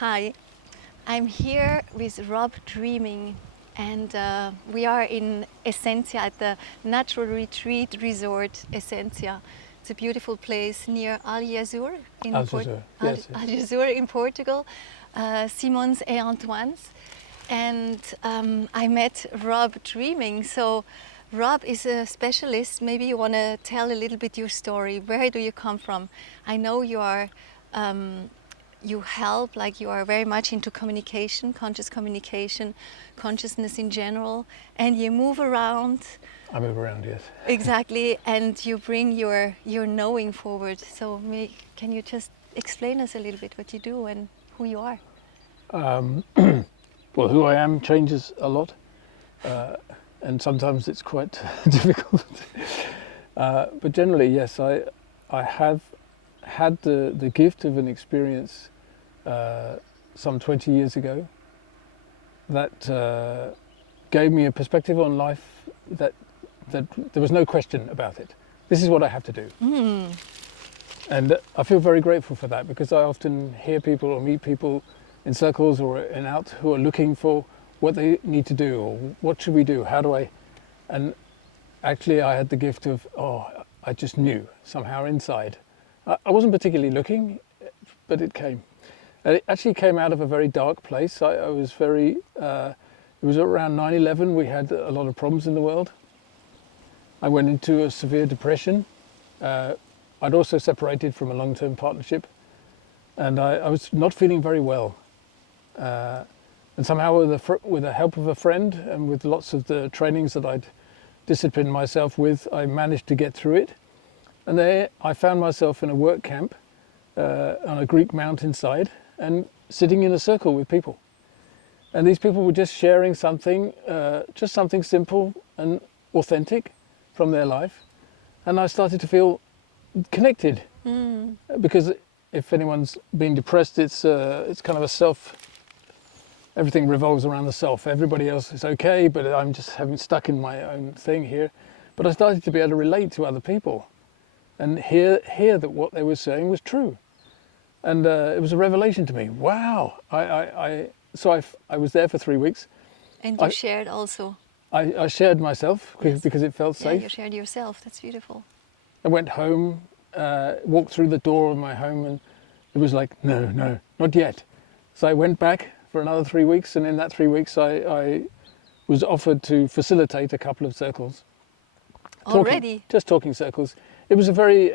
Hi, I'm here with Rob Dreaming, and we are in Essentia at the Natural Retreat Resort Essentia. It's a beautiful place near Algesur in, Algesur, yes, yes. Algesur in Portugal, Simon's et Antoine's. And I met Rob Dreaming. So, Rob is a specialist. Maybe you want to tell a little bit your story. Where do you come from? I know you are. You help, like you are very much into communication, consciousness in general, and you move around. I move around, yes. Exactly, and you bring your knowing forward. So can you just explain us a little bit what you do and who you are? Well, who I am changes a lot, and sometimes it's quite difficult. But generally, yes, I have had the gift of an experience some 20 years ago that gave me a perspective on life that there was no question about it. This is what I have to do. And I feel very grateful for that, because I often hear people or meet people in circles or in out who are looking for what they need to do, or what should we do, how do I, and actually I had the gift of, I just knew somehow inside. I wasn't particularly looking, but it came. And it actually came out of a very dark place. I was very, it was around 9/11, we had a lot of problems in the world. I went into a severe depression. I'd also separated from a long-term partnership, and I was not feeling very well. And somehow with the help of a friend and with lots of the trainings that I'd disciplined myself with, I managed to get through it. And there I found myself in a work camp on a Greek mountainside and sitting in a circle with people. And these people were just sharing something, just something simple and authentic from their life. And I started to feel connected. Because if anyone's been depressed, it's kind of a self, everything revolves around the self. Everybody else is okay, but I'm just stuck in my own thing here. But I started to be able to relate to other people and hear that what they were saying was true. And it was a revelation to me. Wow! So I was there for 3 weeks. And you shared also. I shared myself because it felt safe. Yeah, you shared yourself. That's beautiful. I went home, walked through the door of my home, and it was like, no, not yet. So I went back for another 3 weeks, and in that 3 weeks I was offered to facilitate a couple of circles. Already? Just talking circles. It was a very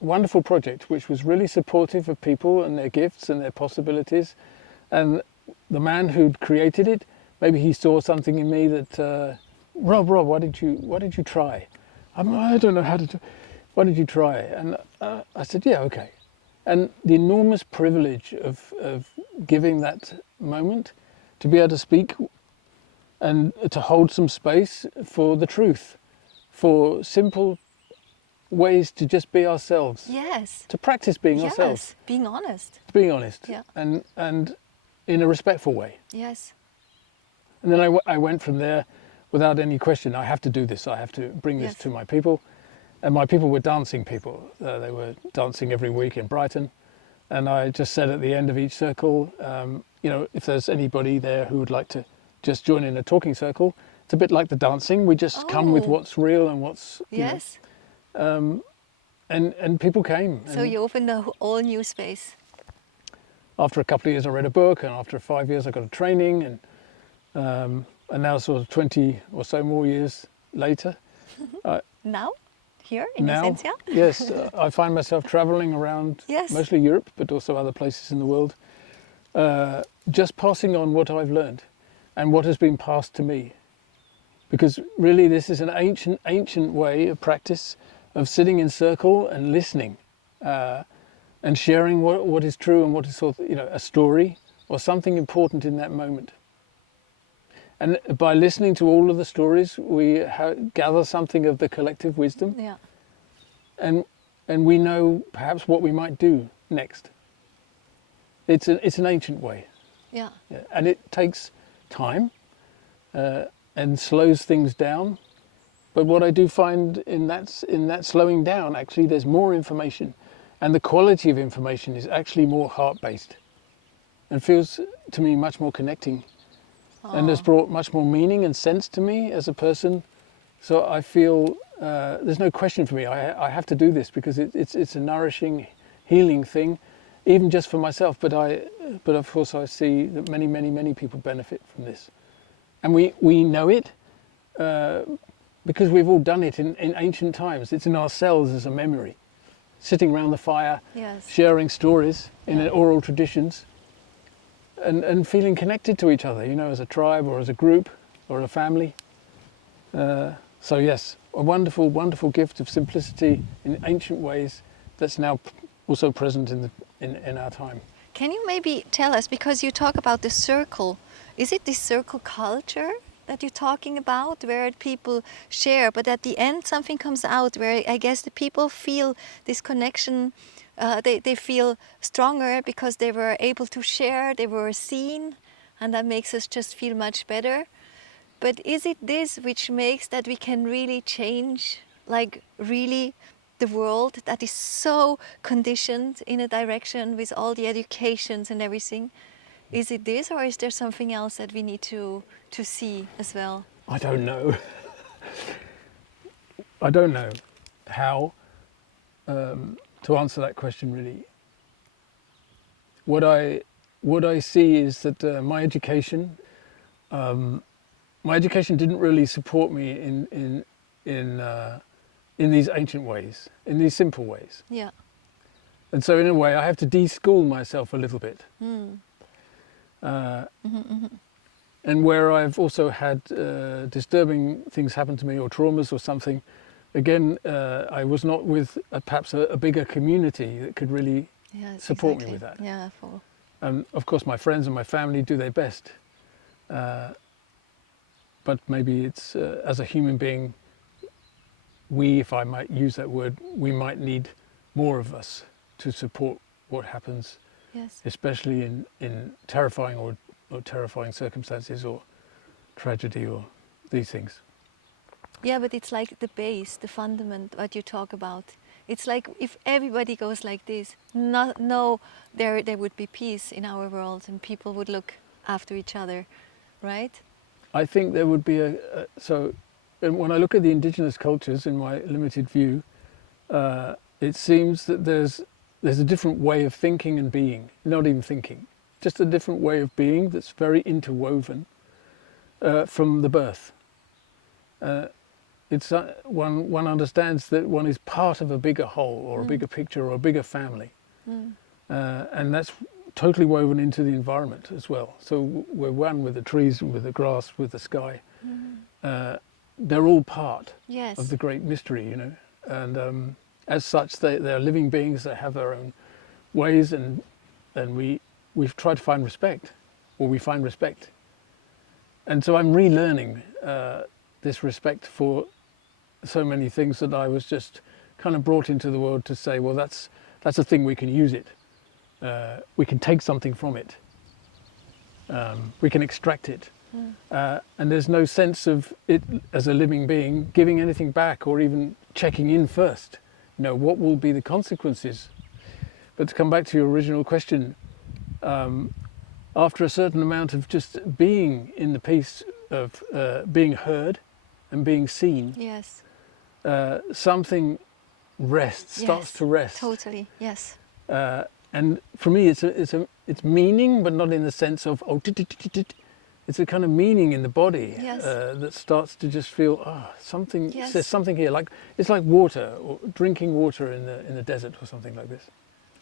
wonderful project, which was really supportive of people and their gifts and their possibilities. And the man who'd created it, maybe he saw something in me that, Rob, why did you try? I don't know how to do. Why did you try? And I said, yeah, okay. And the enormous privilege of giving that moment, to be able to speak and to hold some space for the truth, for simple ways to just be ourselves. Yes. To practice being ourselves. Yes, being honest. Being honest. Yeah. And in a respectful way. Yes. And then I went from there without any question. I have to do this. I have to bring this to my people. And my people were dancing people. They were dancing every week in Brighton. And I just said at the end of each circle, if there's anybody there who would like to just join in a talking circle, it's a bit like the dancing. We just come with what's real and what's... Yes. And people came. So you opened a all new space. After a couple of years I read a book, and after 5 years I got a training, and now sort of 20 or so more years later. Now? Here in Essentia? Yes, I find myself traveling around mostly Europe, but also other places in the world, just passing on what I've learned and what has been passed to me. Because really this is an ancient way of practice of sitting in circle and listening and sharing what is true and what is sort of, a story or something important in that moment. And by listening to all of the stories, we gather something of the collective wisdom. Yeah. And we know perhaps what we might do next. It's an ancient way. Yeah. And it takes time and slows things down. But what I do find in that slowing down, actually, there's more information, and the quality of information is actually more heart-based. and feels to me much more connecting, and has brought much more meaning and sense to me as a person. So I feel there's no question for me. I have to do this because it's a nourishing, healing thing, even just for myself. But of course I see that many people benefit from this, and we know it because we've all done it in ancient times. It's in our cells as a memory, sitting around the fire, Yes. sharing stories in oral traditions, and feeling connected to each other, you know, as a tribe or as a group or a family. So yes, a wonderful, wonderful gift of simplicity in ancient ways that's now also present in our time. Can you maybe tell us, because you talk about the circle, is it this circle culture that you're talking about, where people share, but at the end something comes out where I guess the people feel this connection, they feel stronger because they were able to share, they were seen, and that makes us just feel much better. But is it this which makes that we can really change, like really the world that is so conditioned in a direction with all the educations and everything? Is it this, or is there something else that we need to see as well? I don't know. I don't know how to answer that question really. What I see is that my education didn't really support me in these ancient ways, in these simple ways. Yeah. And so in a way I have to de-school myself a little bit. And where I've also had disturbing things happen to me, or traumas or something, again, I was not with perhaps a bigger community that could really support me with that. Yeah, Of course, my friends and my family do their best. But maybe it's, as a human being, we, if I might use that word, we might need more of us to support what happens, yes. especially in terrifying or terrifying circumstances or tragedy or these things. Yeah, but it's like the base, the fundament, what you talk about. It's like if everybody goes like this, there would be peace in our world and people would look after each other, right? I think there would be and when I look at the indigenous cultures in my limited view, it seems that there's a different way of thinking and being, not even thinking, just a different way of being that's very interwoven from the birth. It's one understands that one is part of a bigger whole or a bigger picture or a bigger family, and that's totally woven into the environment as well. So we're one with the trees, with the grass, with the sky. They're all part Yes. of the great mystery, you know, and as such they're living beings that have their own ways, and we've tried to find respect, or we find respect. And so I'm relearning this respect for so many things that I was just kind of brought into the world to say, well, that's a thing, we can use it. We can take something from it. We can extract it. And there's no sense of it as a living being giving anything back or even checking in first. You know, what will be the consequences? But to come back to your original question, after a certain amount of just being in the peace of being heard and being seen, Yes. something rests, starts to rest. Totally, yes. And for me, it's meaning, but not in the sense of it's a kind of meaning in the body that starts to just feel something. Yes. There's something here, like it's like water or drinking water in the desert or something like this.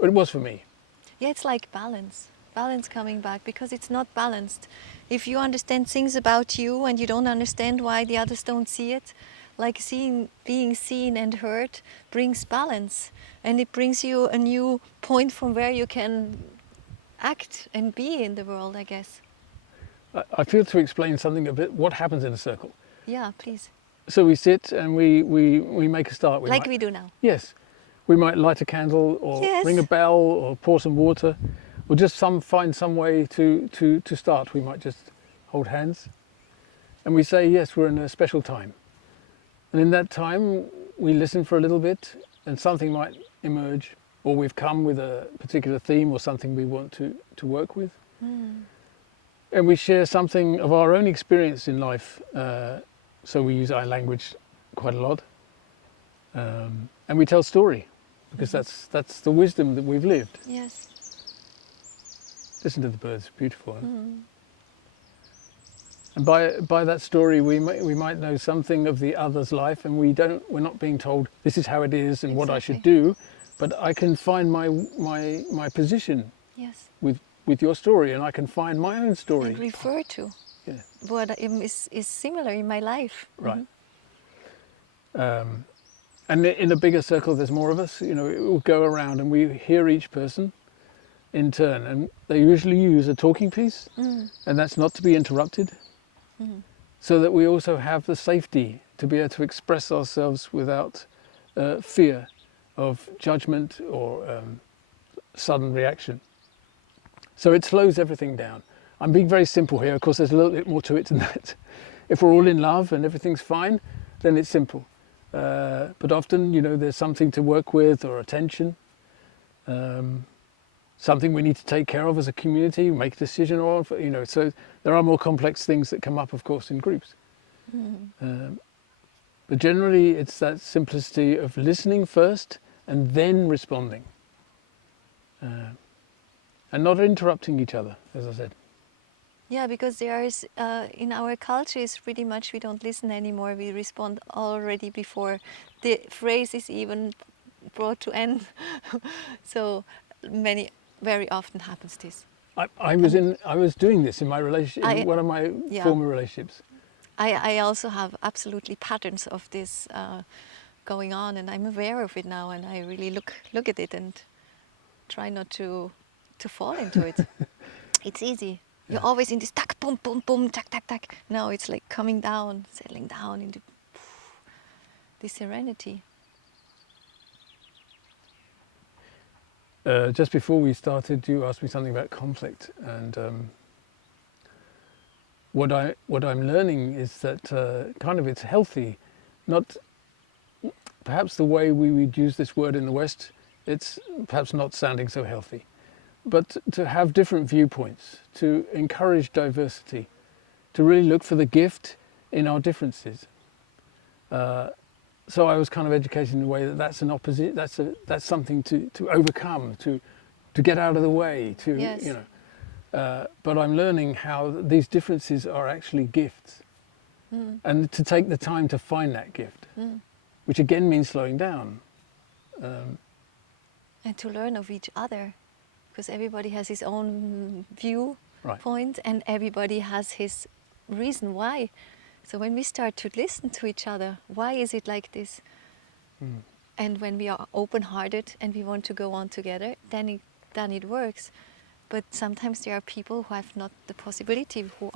It was for me. Yeah, it's like balance coming back, because it's not balanced. If you understand things about you and you don't understand why the others don't see it, like being seen and heard brings balance, and it brings you a new point from where you can act and be in the world, I guess. I feel to explain something a bit. What happens in a circle? Yeah, please. So we sit and we make a start. We do now. Yes, we might light a candle or ring a bell or pour some water, or just find some way to start. We might just hold hands, and we say, yes, we're in a special time. And in that time, we listen for a little bit, and something might emerge, or we've come with a particular theme or something we want to work with. And we share something of our own experience in life. So we use our language quite a lot. And we tell story, because that's the wisdom that we've lived. Yes. Listen to the birds, beautiful. Huh? And by that story, we might know something of the other's life, and we're not being told this is how it is and what I should do, but I can find my position Yes. with your story, and I can find my own story. And refer to what is similar in my life. Right. And in a bigger circle, there's more of us. You know, it will go around, and we hear each person in turn, and they usually use a talking piece, and that's not to be interrupted, so that we also have the safety to be able to express ourselves without fear of judgment or sudden reaction. So it slows everything down. I'm being very simple here. Of course, there's a little bit more to it than that. If we're all in love and everything's fine, then it's simple. But often, you know, there's something to work with, or attention, something we need to take care of as a community, make a decision on, you know. So there are more complex things that come up, of course, in groups. But generally, it's that simplicity of listening first and then responding. And not interrupting each other, as I said. Yeah, because there is, in our culture, is pretty much we don't listen anymore. We respond already before the phrase is even brought to end. So very often happens this. I was doing this in my relationship, in one of my former relationships. I also have absolutely patterns of this going on, and I'm aware of it now, and I really look at it and try not to fall into it. It's easy. You're always in this tack, boom, boom, boom, tack, tack, tack. No, it's like coming down, settling down into this serenity. Just before we started, you asked me something about conflict, and what I'm learning is that kind of it's healthy, not perhaps the way we would use this word in the West. It's perhaps not sounding so healthy. But to have different viewpoints, to encourage diversity, to really look for the gift in our differences. So I was kind of educated in the way that that's an opposite. That's something to overcome, to get out of the way. You know. But I'm learning how these differences are actually gifts, and to take the time to find that gift, which again means slowing down. And to learn of each other. Because everybody has his own viewpoint, and everybody has his reason why. So when we start to listen to each other, why is it like this? And when we are open-hearted and we want to go on together, then it works. But sometimes there are people who have not the possibility, who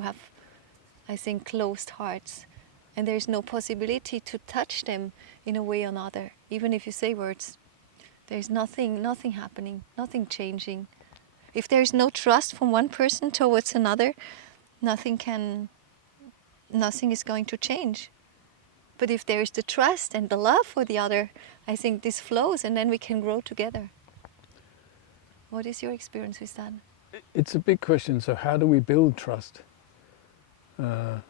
have, I think, closed hearts. And there's no possibility to touch them in a way or another, even if you say words. There's nothing happening, nothing changing. If there's no trust from one person towards another, nothing is going to change. But if there is the trust and the love for the other, I think this flows, and then we can grow together. What is your experience with that? It's a big question. So how do we build trust? How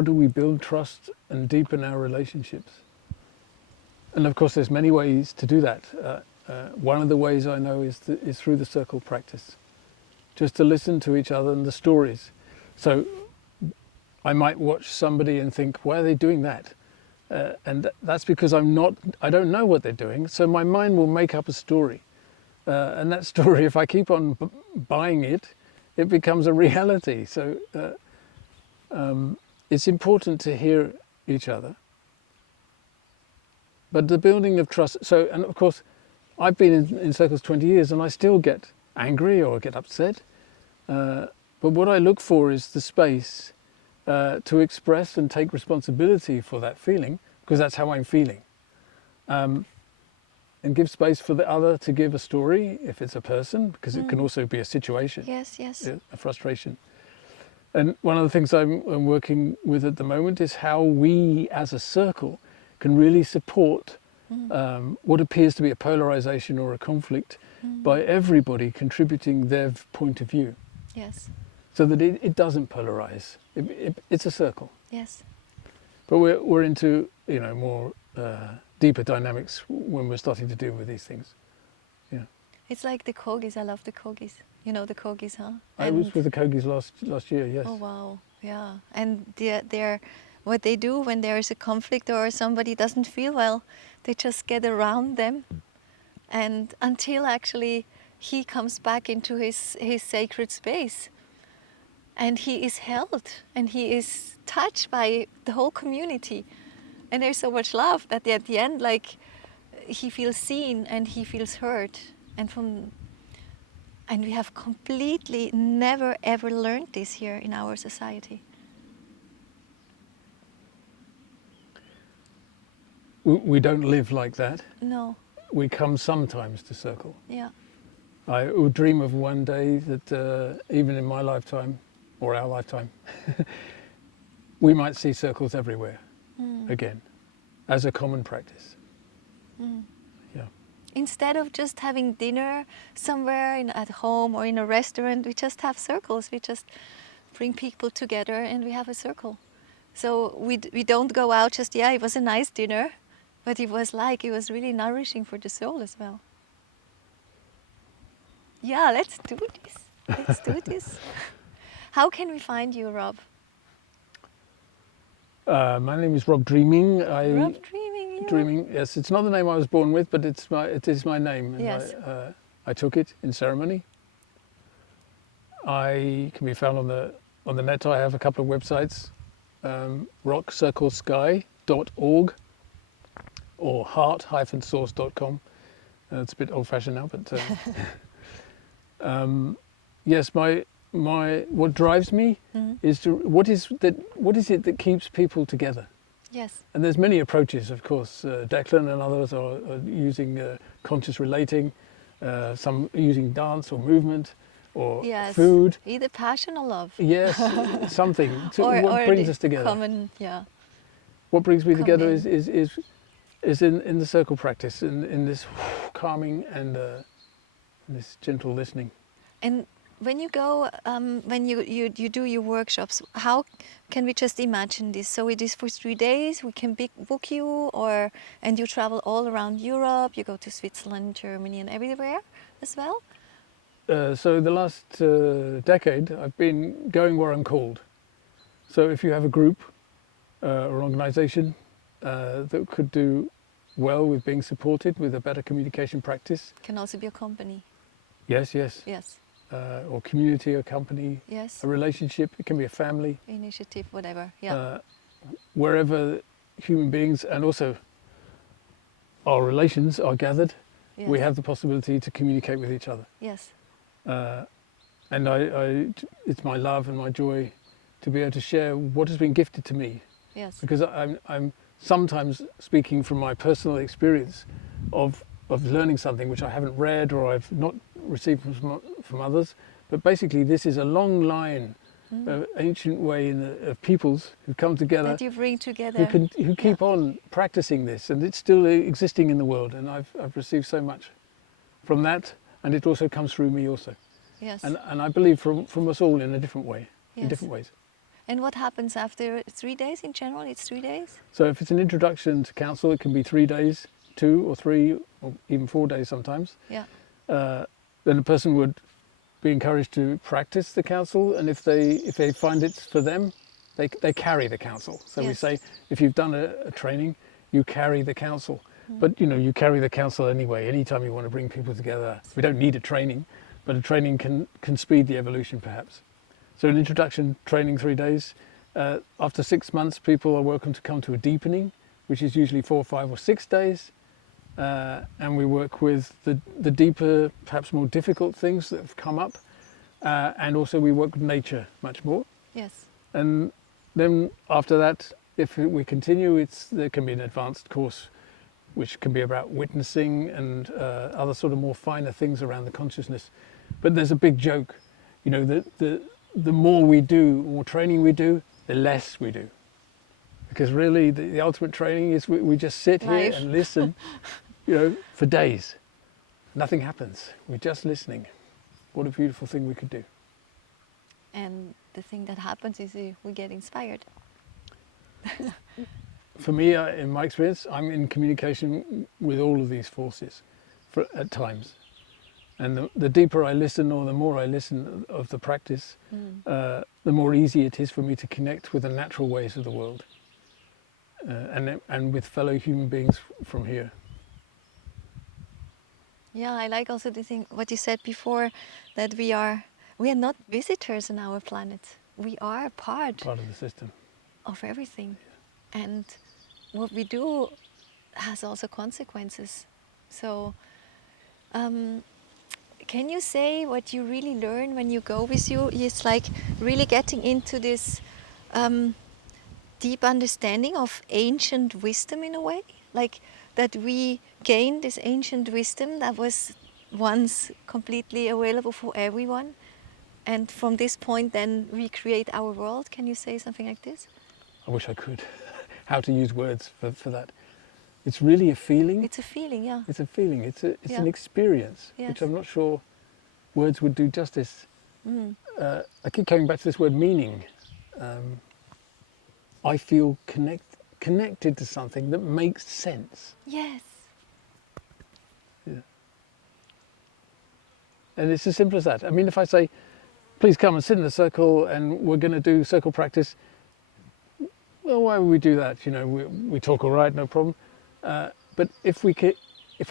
do we build trust and deepen our relationships? And of course, there's many ways to do that. One of the ways I know is through the circle practice, just to listen to each other and the stories. So I might watch somebody and think, why are they doing that? And that's because I don't know what they're doing. So my mind will make up a story. And that story, if I keep on buying it, it becomes a reality. So it's important to hear each other. But the building of trust, and of course, I've been in circles 20 years and I still get angry or get upset. But what I look for is the space to express and take responsibility for that feeling, because that's how I'm feeling. And give space for the other to give a story, if it's a person, because it can also be a situation. Yes. A frustration. And one of the things I'm working with at the moment is how we as a circle can really support what appears to be a polarization or a conflict by everybody contributing their point of view, Yes. so that it doesn't polarize. It's a circle. Yes. But we're into, you know, more deeper dynamics when we're starting to deal with these things. Yeah. It's like the Kogis. I love the Kogis. You know the Kogis, huh? I was with the Kogis last year, yes. Oh wow, yeah. And they're what they do when there is a conflict or somebody doesn't feel well, they just get around them, and until actually he comes back into his sacred space, and he is held and he is touched by the whole community, and there's so much love that at the end, like, he feels seen and he feels heard, and we have completely never ever learned this here in our society. We don't live like that. No. We come sometimes to circle. Yeah. I would dream of one day that even in my lifetime, or our lifetime, we might see circles everywhere again, as a common practice. Yeah. Instead of just having dinner somewhere at home or in a restaurant, we just have circles. We just bring people together and we have a circle. So we don't go out just, yeah, it was a nice dinner, but it was really nourishing for the soul as well. Yeah, let's do this. Let's do this. How can we find you, Rob? My name is Rob Dreaming. Rob Dreaming. Yeah. Dreaming. Yes, it's not the name I was born with, but it is my name. And Yes. I took it in ceremony. I can be found on the net. I have a couple of websites, rockcirclesky.org or heart-source.com. It's a bit old-fashioned now, but yes, my what drives me is what is it that keeps people together? Yes. And there's many approaches, of course. Declan and others are using conscious relating, some using dance or movement or Yes. food. Either passion or love. Yes, something. Or what brings the us together? Common, yeah. What brings me together Common. is in the circle practice, in this calming and this gentle listening. And when you go, when you do your workshops, how can we just imagine this? So it is for 3 days, we can book you, and you travel all around Europe, you go to Switzerland, Germany and everywhere as well? So the last decade, I've been going where I'm called. So if you have a group or organization that could do well with being supported with a better communication practice. Can also be a company. Yes. Yes. Or community, or company, Yes. a relationship, it can be a family. Initiative, whatever, yeah. Wherever human beings and also our relations are gathered, Yes. we have the possibility to communicate with each other. Yes. And it's my love and my joy to be able to share what has been gifted to me. Yes. Because I'm sometimes speaking from my personal experience of learning something which I haven't read or I've not received from others. But basically this is a long line, ancient way of peoples who come together. That you bring together. Who keep on practicing this, and it's still existing in the world, and I've received so much from that, and it also comes through me also. Yes. And I believe from us all in a different way, in Yes. different ways. And what happens after 3 days in general? It's 3 days? So if it's an introduction to council, it can be 3 days, 2 or 3 or even 4 days sometimes. Yeah. Then a person would be encouraged to practice the council, and if they find it's for them, they carry the council. So we Yes. say, if you've done a training, you carry the council. But you carry the council anyway. Anytime you want to bring people together, we don't need a training, but a training can speed the evolution perhaps. So an introduction training 3 days. After 6 months, people are welcome to come to a deepening, which is usually 4, 5 or 6 days. And we work with the deeper, perhaps more difficult things that have come up. And also we work with nature much more. Yes. And then after that, if we continue, there can be an advanced course, which can be about witnessing and other sort of more finer things around the consciousness. But there's a big joke, that the more we do, more training we do, the less we do. Because really the ultimate training is we just sit here Life. and listen, you know, for days. Nothing happens. We're just listening. What a beautiful thing we could do. And the thing that happens is we get inspired. For me, in my experience, I'm in communication with all of these forces at times. And the deeper I listen, or the more I listen of the practice, the more easy it is for me to connect with the natural ways of the world, and with fellow human beings from here. Yeah, I like also the thing what you said before, that we are not visitors on our planet. We are part Part of the system. of everything, and what we do has also consequences. So, can you say what you really learn when you go with you? It's like really getting into this deep understanding of ancient wisdom in a way, like that we gain this ancient wisdom that was once completely available for everyone, and from this point then we create our world. Can you say something like this? I wish I could. How to use words for that. It's really a feeling. It's a feeling, yeah. It's a feeling. It's Yeah. an experience, Yes. which I'm not sure words would do justice. Mm. I keep coming back to this word meaning. I feel connected to something that makes sense. Yes. Yeah. And it's as simple as that. I mean, if I say, please come and sit in the circle and we're going to do circle practice, well, why would we do that? You know, we talk all right, no problem. But if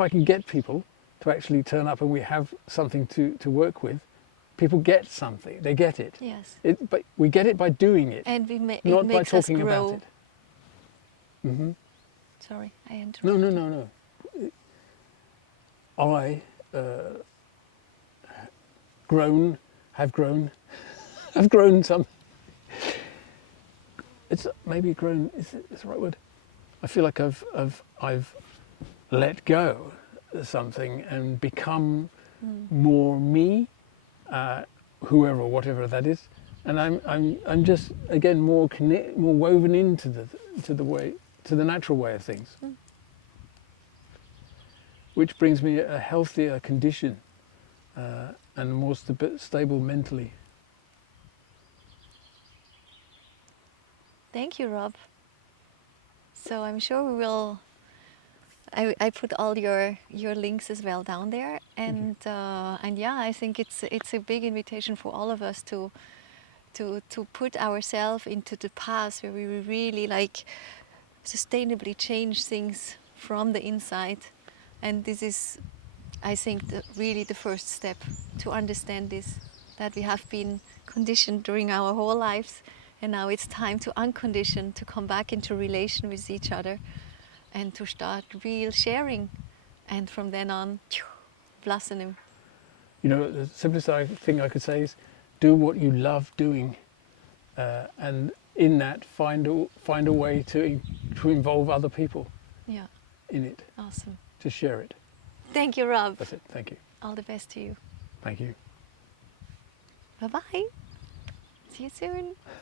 I can get people to actually turn up and we have something to work with, people get something. They get it. Yes. But we get it by doing it, And it not by makes us talking grow. about it. Mm-hmm. Sorry, I interrupted. No. I have grown some. It's maybe grown. Is the right word? I feel like I've let go of something and become more me, whoever, whatever that is, and I'm just again more woven into the natural way of things, which brings me a healthier condition and more stable mentally. Thank you, Rob. So I'm sure we will. I put all your links as well down there, and yeah, I think it's a big invitation for all of us to put ourselves into the path where we will really like sustainably change things from the inside, and this is, I think, really the first step to understand this, that we have been conditioned during our whole lives, and now it's time to uncondition, to come back into relation with each other and to start real sharing, and from then on, blossoming. You know, the simplest thing I could say is do what you love doing, and in that find a way to involve other people Yeah, in it, awesome. to share it. Thank you, Rob. That's it. Thank you. All the best to you. Thank you. Bye-bye. See you soon.